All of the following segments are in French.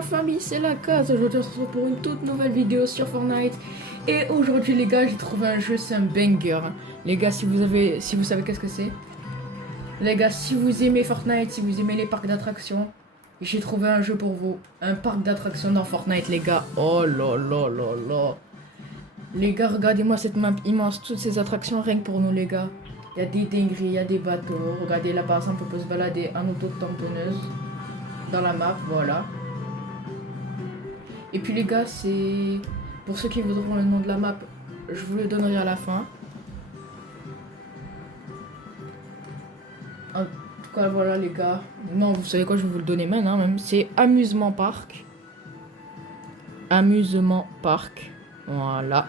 la famille, c'est la case. Aujourd'hui, on se retrouve pour une toute nouvelle vidéo sur Fortnite. Et aujourd'hui, les gars, j'ai trouvé un jeu, c'est un banger. Les gars, si vous savez qu'est-ce que c'est. Les gars, si vous aimez Fortnite, si vous aimez les parcs d'attractions, j'ai trouvé un jeu pour vous. Un parc d'attractions dans Fortnite, les gars. Oh là là là là. Les gars, regardez-moi cette map immense, toutes ces attractions rien que pour nous, les gars. Il y a des dingueries, il y a des bateaux. Regardez là, par exemple, on peut se balader en auto-tamponneuse dans la map, voilà. Et puis les gars, c'est pour ceux qui voudront le nom de la map, je vous le donnerai à la fin. En tout cas, voilà les gars. Non, vous savez quoi, je vais vous le donner maintenant même. C'est Amusement Park. Amusement Park. Voilà.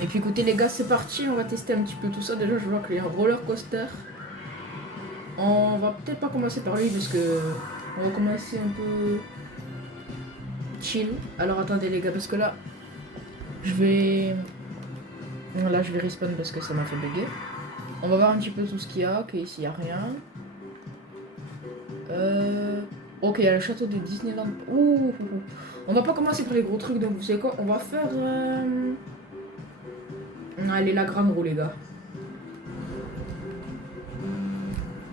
Et puis écoutez les gars, c'est parti, on va tester un petit peu tout ça. Déjà, je vois qu'il y a un roller coaster. On va peut-être pas commencer par lui parce que on va commencer un peu chill. Alors attendez les gars, parce que là, je vais respawn parce que ça m'a fait bugger. On va voir un petit peu tout ce qu'il y a. Ok, ici il n'y a rien. Ok, il y a le château de Disneyland. Ouh. On va pas commencer par les gros trucs, donc vous savez quoi, on va faire... Allez, la grande roue les gars.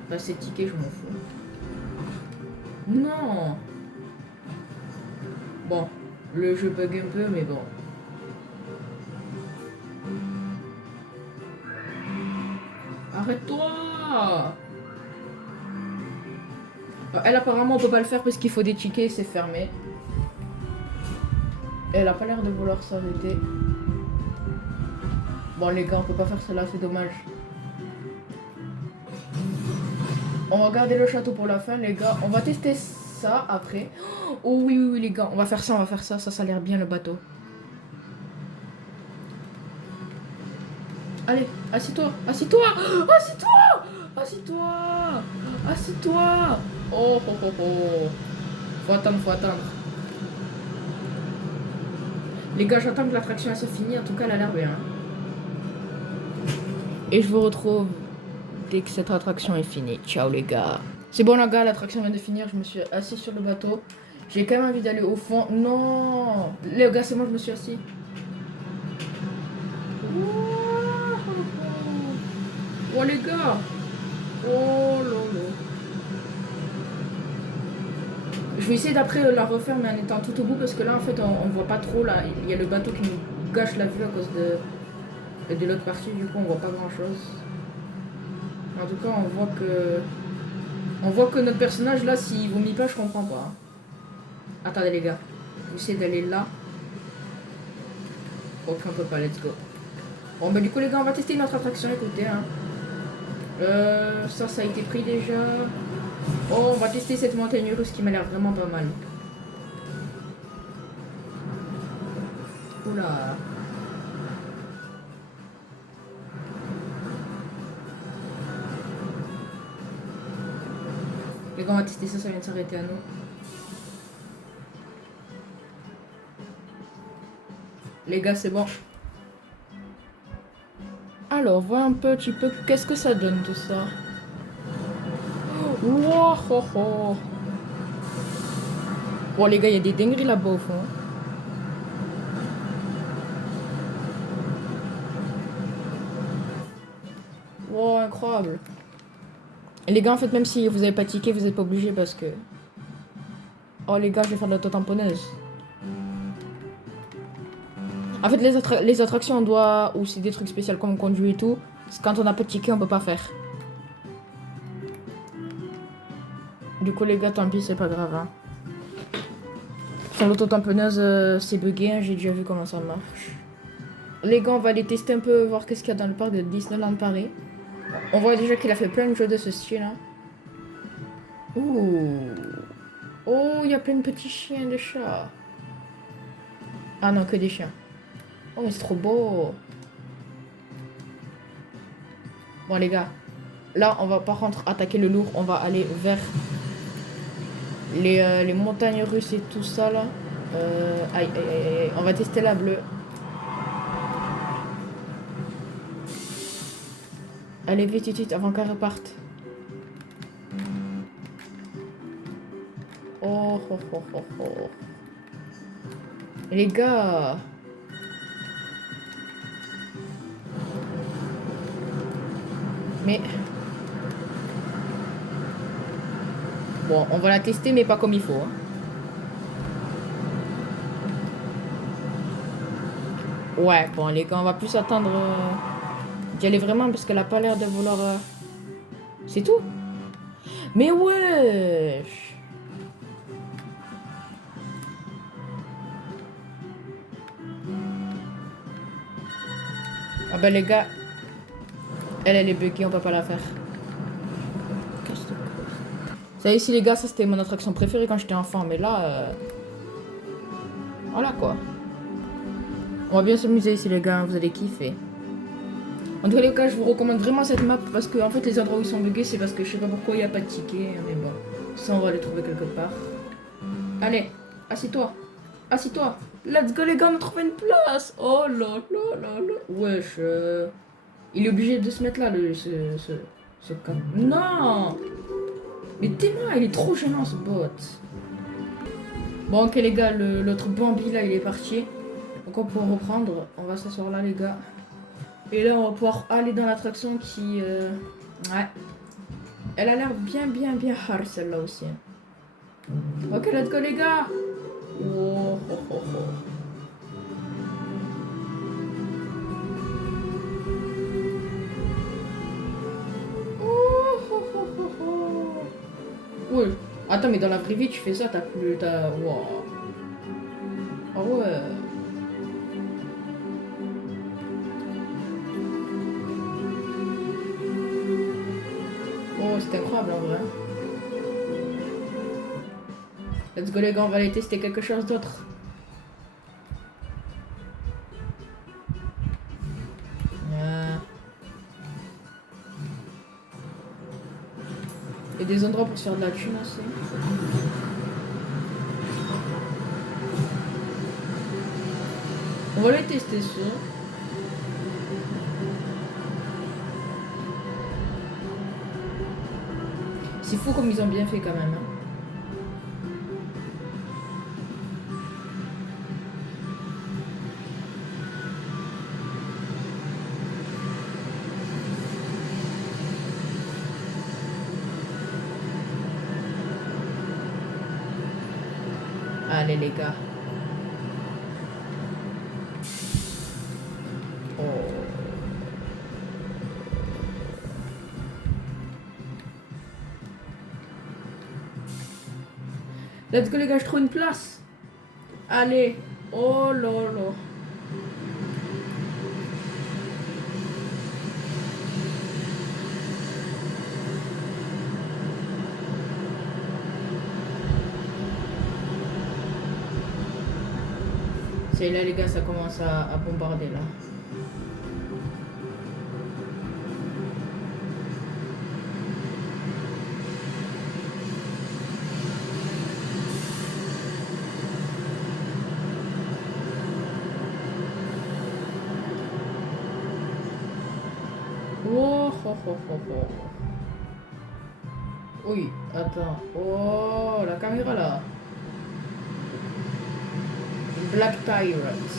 Bah c'est ticket, je m'en fous. Non. Bon, le jeu bug un peu, mais bon. Arrête-toi. Elle apparemment on peut pas le faire parce qu'il faut des tickets, c'est fermé. Elle a pas l'air de vouloir s'arrêter. Bon les gars, on peut pas faire cela, c'est dommage. On va garder le château pour la fin les gars. On va tester ça après. Oh oui oui oui les gars, on va faire ça, ça a l'air bien le bateau. Allez, assis-toi, assis-toi, assis-toi, assis-toi, assis-toi. Oh oh oh oh. Faut attendre, faut attendre. Les gars, j'attends que l'attraction se finisse. En tout cas, elle a l'air bien. Et je vous retrouve dès que cette attraction est finie. Ciao les gars. C'est bon les gars, l'attraction vient de finir. Je me suis assis sur le bateau. J'ai quand même envie d'aller au fond. Non. Les gars, c'est moi, je me suis assis. Oh les gars. Oh lolo. Je vais essayer d'après la refaire mais en étant tout au bout parce que là en fait on voit pas trop là. Il y a le bateau qui nous gâche la vue à cause de l'autre partie, du coup on voit pas grand chose. En tout cas on voit que notre personnage là s'il vomit pas je comprends pas. Attendez les gars, je vais essayer d'aller là. Ok on peut pas, let's go. Bon bah du coup les gars on va tester une autre attraction, écoutez hein. Ça a été pris déjà. Oh, on va tester cette montagne russe qui m'a l'air vraiment pas mal. Oula. Les gars, on va tester ça, ça vient de s'arrêter à nous. Les gars, c'est bon. Alors, vois un petit peu qu'est-ce que ça donne tout ça. Wow, oh, oh. Bon les gars, il y a des dingueries là-bas au fond. Wow, incroyable. Et les gars, en fait, même si vous avez pas ticket, vous êtes pas obligé parce que... Oh les gars, je vais faire de l'auto-tamponneuse. En fait, les attractions, on doit... Ou c'est des trucs spéciaux comme on conduit et tout. Quand on n'a pas de ticket, on peut pas faire. Du coup, les gars, tant pis, c'est pas grave. Hein. Sans l'auto-tamponneuse, c'est bugué. Hein, j'ai déjà vu comment ça marche. Les gars, on va aller tester un peu, voir qu'est-ce qu'il y a dans le parc de Disneyland Paris. On voit déjà qu'il a fait plein de jeux de ce style. Hein. Ouh. Oh, il y a plein de petits chiens, de chats. Ah non, que des chiens. Oh, mais c'est trop beau. Bon, les gars. Là, on va par contre attaquer le lourd. On va aller vers les montagnes russes et tout ça, là. Aïe, aïe, aïe, aïe. On va tester la bleue. Allez, vite, vite, vite, avant qu'elle reparte. Oh, oh, oh, oh, oh. Les gars. Mais... Bon, on va la tester, mais pas comme il faut. Hein. Ouais, bon, les gars, on va plus s'attendre d'y aller vraiment parce qu'elle a pas l'air de vouloir... C'est tout. Mais ouais. Ah bah les gars, elle est buggée, on peut pas la faire. Ça ici les gars, ça c'était mon attraction préférée quand j'étais enfant, mais là... Voilà quoi. On va bien s'amuser ici les gars, vous allez kiffer. En tout cas les gars, je vous recommande vraiment cette map parce que en fait les endroits où ils sont buggés, c'est parce que je sais pas pourquoi il n'y a pas de ticket, mais bon. Ça on va les trouver quelque part. Allez, assis-toi. Assis-toi. Let's go les gars, on a trouvé une place. Oh là là là là. Wesh. Il est obligé de se mettre là, ce con. Non. Mais tellement, il est trop gênant ce bot. Bon ok les gars, l'autre Bambi là, il est parti. Donc on peut reprendre. On va s'asseoir là les gars. Et là on va pouvoir aller dans l'attraction qui... Ouais. Elle a l'air bien hard celle-là aussi. Ok, let's go les gars. Oh, oh, oh, oh. Oh, oh, oh, oh, oh. Ouais. Attends, mais dans la vraie vie, tu fais ça, t'as plus... Wow. Ah ouais. Oh, c'est incroyable en vrai. Let's go les gars, on va aller tester quelque chose d'autre. Il y a des endroits pour se faire de la thune aussi. On va les tester ça. C'est fou comme ils ont bien fait quand même. Hein. Allez les gars. Oh. Let's go les gars, je trouve une place. Allez. Oh là là. C'est là les gars, ça commence à bombarder là. Oh, oh, oh, oh, oh. Oui, attends. Oh, la caméra là. Black Pirate.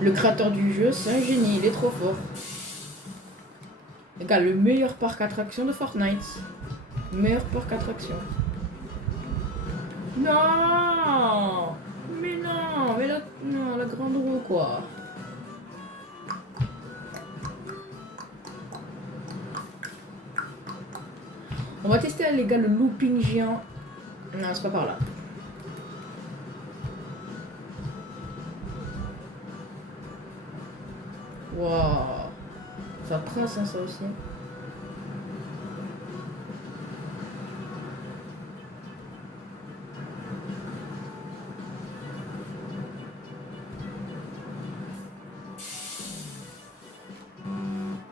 Le créateur du jeu, c'est un génie, il est trop fort. Les gars, le meilleur parc attraction de Fortnite. Meilleur parc attraction. Non! Mais non! Mais non, la grande roue quoi. On va tester les gars le looping géant. Non, c'est pas par là. Waouh. Ça trace hein, ça aussi.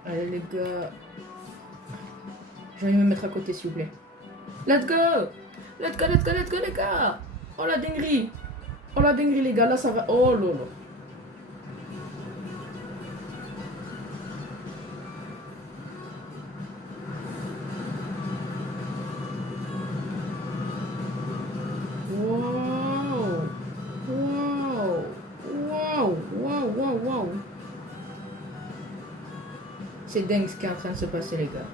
Allez les gars. Je vais me mettre à côté s'il vous plaît. Let's go! Let's go, let's go, let's go les gars! Oh la dinguerie! Oh la dinguerie les gars, là ça va. Oh lolo. C'est dingue ce qui est en train de se passer, les gars.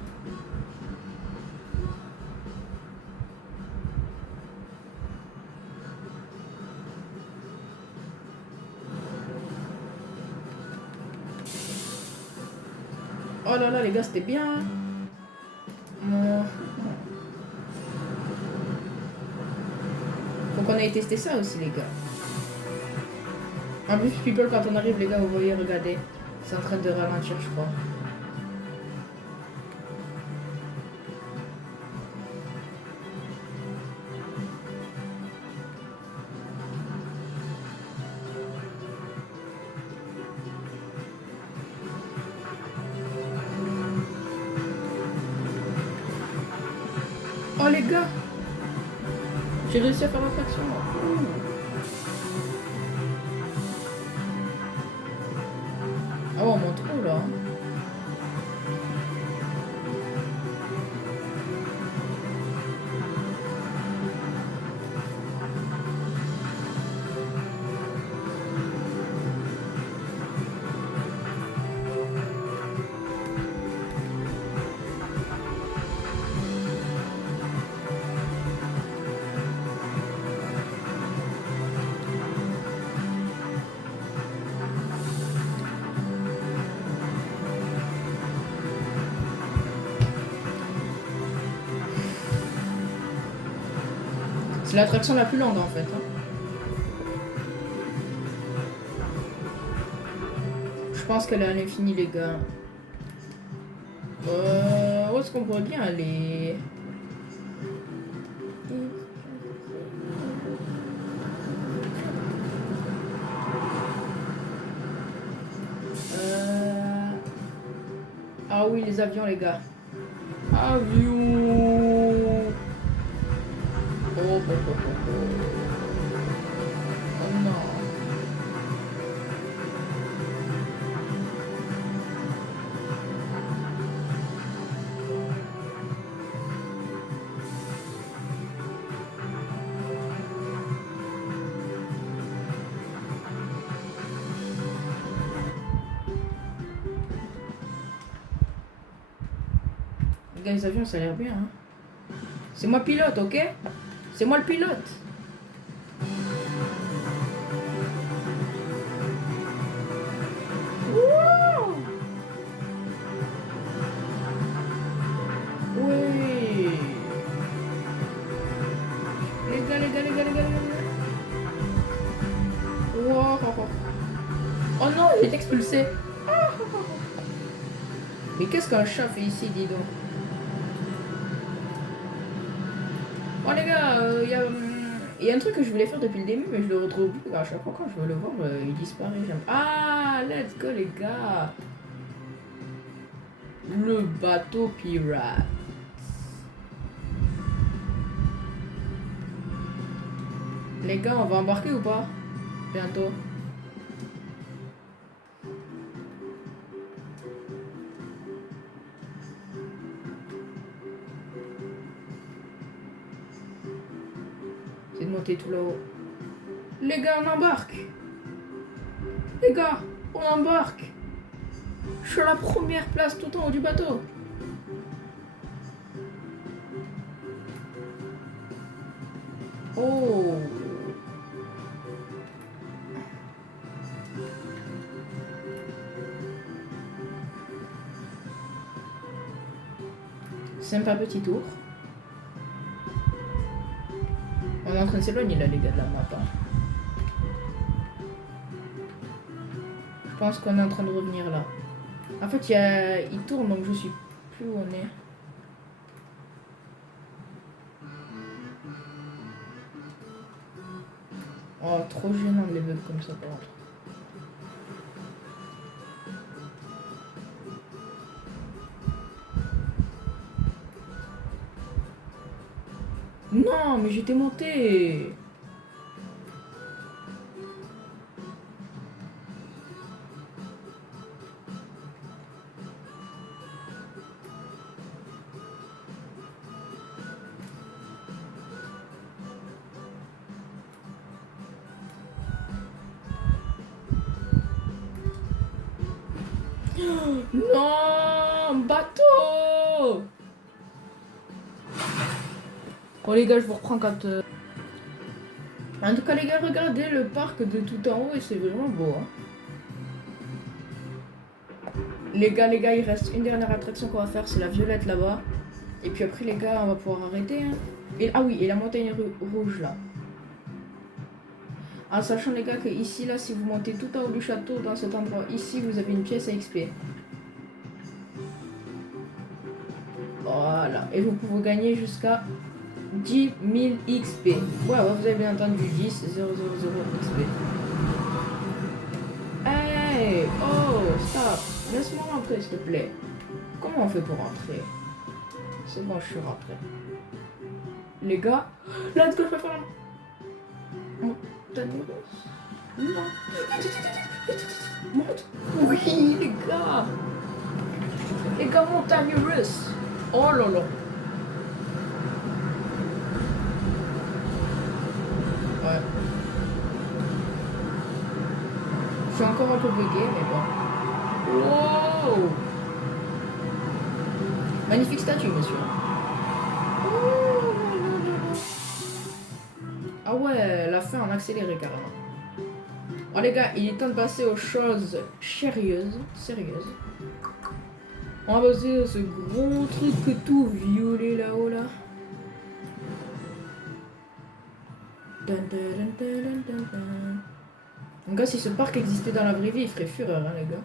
Oh là là, les gars, c'était bien. Faut qu'on aille tester ça aussi, les gars. En plus, people, quand on arrive, les gars, vous voyez, regardez. C'est en train de ralentir, je crois. Oh les gars, j'ai réussi à faire l'attraction. Ah ouais, on monte où là? C'est l'attraction la plus longue en fait. Hein. Je pense qu'elle est à l'infini, les gars. Où est-ce qu'on pourrait bien aller? Ah oui, les avions, les gars. Avion. Oh non. Les gars, les avions, ça a l'air bien. Hein. C'est moi pilote, ok? C'est moi le pilote. Wow. Oui. Les gars, les gars, les gars, les gars, les gars. Wow. Oh non, il est expulsé. Mais qu'est-ce qu'un chat fait ici, dis donc? Bon les gars, il y a un truc que je voulais faire depuis le début, mais je le retrouve plus. À chaque fois quand je veux le voir, il disparaît. Ah, let's go les gars. Le bateau pirate. Les gars, on va embarquer ou pas? Bientôt. C'est de monter tout là-haut. Les gars, on embarque. Les gars, on embarque. Je suis à la première place tout en haut du bateau. Oh. Sympa petit tour. On est en train de s'éloigner là les gars de la map. Hein. Je pense qu'on est en train de revenir là. En fait il tourne donc je suis plus où on est. Oh trop gênant les bugs comme ça par contre. Non, mais j'étais monté. Non. Bon les gars, je vous reprends quand... En tout cas les gars, regardez le parc de tout en haut et c'est vraiment beau. Hein. Les gars, il reste une dernière attraction qu'on va faire, c'est la violette là-bas. Et puis après les gars, on va pouvoir arrêter. Hein. Et, ah oui, et la montagne rouge là. En sachant les gars que ici là, si vous montez tout en haut du château, dans cet endroit ici, vous avez une pièce à XP. Voilà, et vous pouvez gagner jusqu'à 10 000 XP. Ouais, vous avez bien entendu 10 000 XP. Hey, oh, stop. Laisse-moi rentrer, s'il te plaît. Comment on fait pour rentrer? C'est bon, je suis rentré. Les gars, let's go, je peux faire la montagne russe. Monte. Oui, les gars. Les gars, montagne russe. Oh là là. Ouais. Je suis encore un peu bugué, mais bon. Wow. Magnifique statue, monsieur. Oh, ah ouais, la fin en accéléré carrément. Oh les gars, il est temps de passer aux choses sérieuses. On va passer à ce gros truc tout violet là-haut là. En gars, si ce parc existait dans la vraie vie, il ferait fureur, hein, les gars.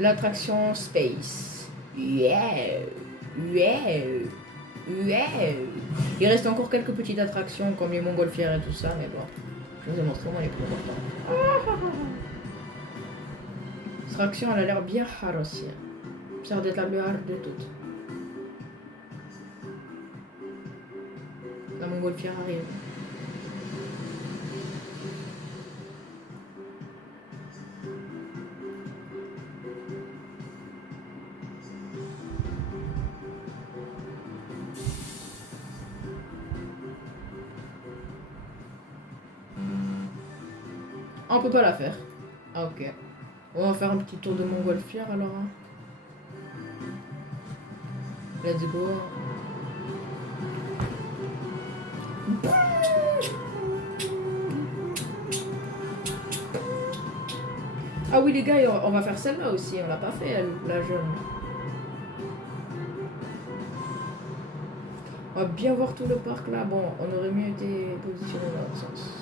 L'attraction Space. Yeah. Il reste encore quelques petites attractions comme les montgolfières et tout ça, mais bon. Je vous ai montré moi les plus importants. Cette attraction, elle a l'air bien hard aussi. Ça a l'air d'être la plus hard de toutes. La montgolfière arrive. On peut pas la faire. Ah, ok. On va faire un petit tour de montgolfière alors. Hein. Let's go. Ah oui les gars, on va faire celle-là aussi. On l'a pas fait, elle, la jaune. On va bien voir tout le parc là. Bon, on aurait mieux été positionné dans l'autre sens.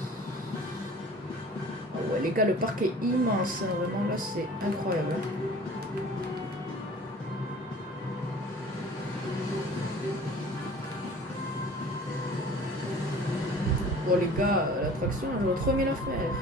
Oh ouais les gars, le parc est immense. Hein. Vraiment là, c'est incroyable. Bon les gars, l'attraction, j'aurais trop aimé la faire.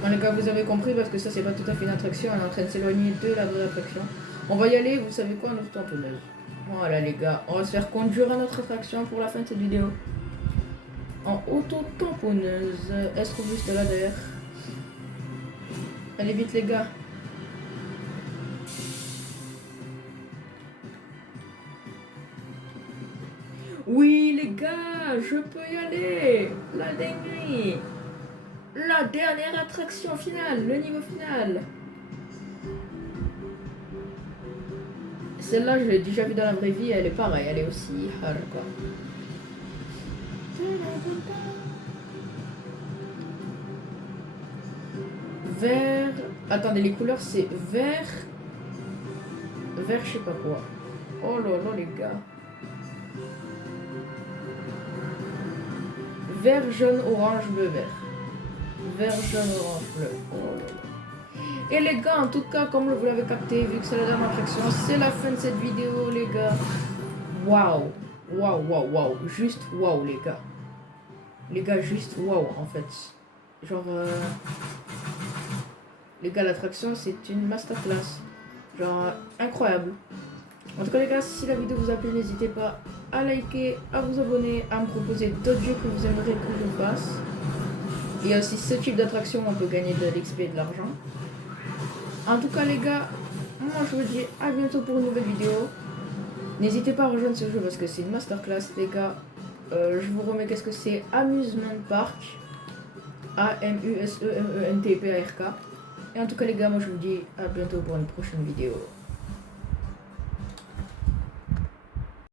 Bon les gars, vous avez compris parce que ça c'est pas tout à fait une attraction, elle est en train de s'éloigner de la vraie attraction. On va y aller, vous savez quoi, notre tamponneuse. Voilà les gars, on va se faire conduire à notre attraction pour la fin de cette vidéo. En auto-tamponneuse. Elle se trouve juste là d'ailleurs. Allez vite les gars. Oui les gars, je peux y aller. La dinguerie. La dernière attraction finale, le niveau final. Celle-là, je l'ai déjà vue dans la vraie vie, elle est pareille, elle est aussi hardcore. Vert. Attendez, les couleurs c'est vert. Vert, je sais pas quoi. Oh là là, les gars. Vert, jaune, orange, bleu, vert. Vert, jaune, orange, bleu. Oh là là. Et les gars, en tout cas, comme vous l'avez capté, vu que c'est la dernière attraction, c'est la fin de cette vidéo, les gars. Waouh. Waouh. Juste waouh, les gars. Les gars, juste waouh, en fait. Genre... Les gars, l'attraction, c'est une masterclass. Genre, incroyable. En tout cas, les gars, si la vidéo vous a plu, n'hésitez pas à liker, à vous abonner, à me proposer d'autres jeux que vous aimeriez que je fasse. Il y a aussi ce type d'attraction où on peut gagner de l'XP et de l'argent. En tout cas, les gars, moi, je vous dis à bientôt pour une nouvelle vidéo. N'hésitez pas à rejoindre ce jeu parce que c'est une masterclass, les gars. Je vous remets qu'est-ce que c'est Amusement Park. AMUSEMENTPARK. Et en tout cas les gars, moi je vous dis à bientôt pour une prochaine vidéo.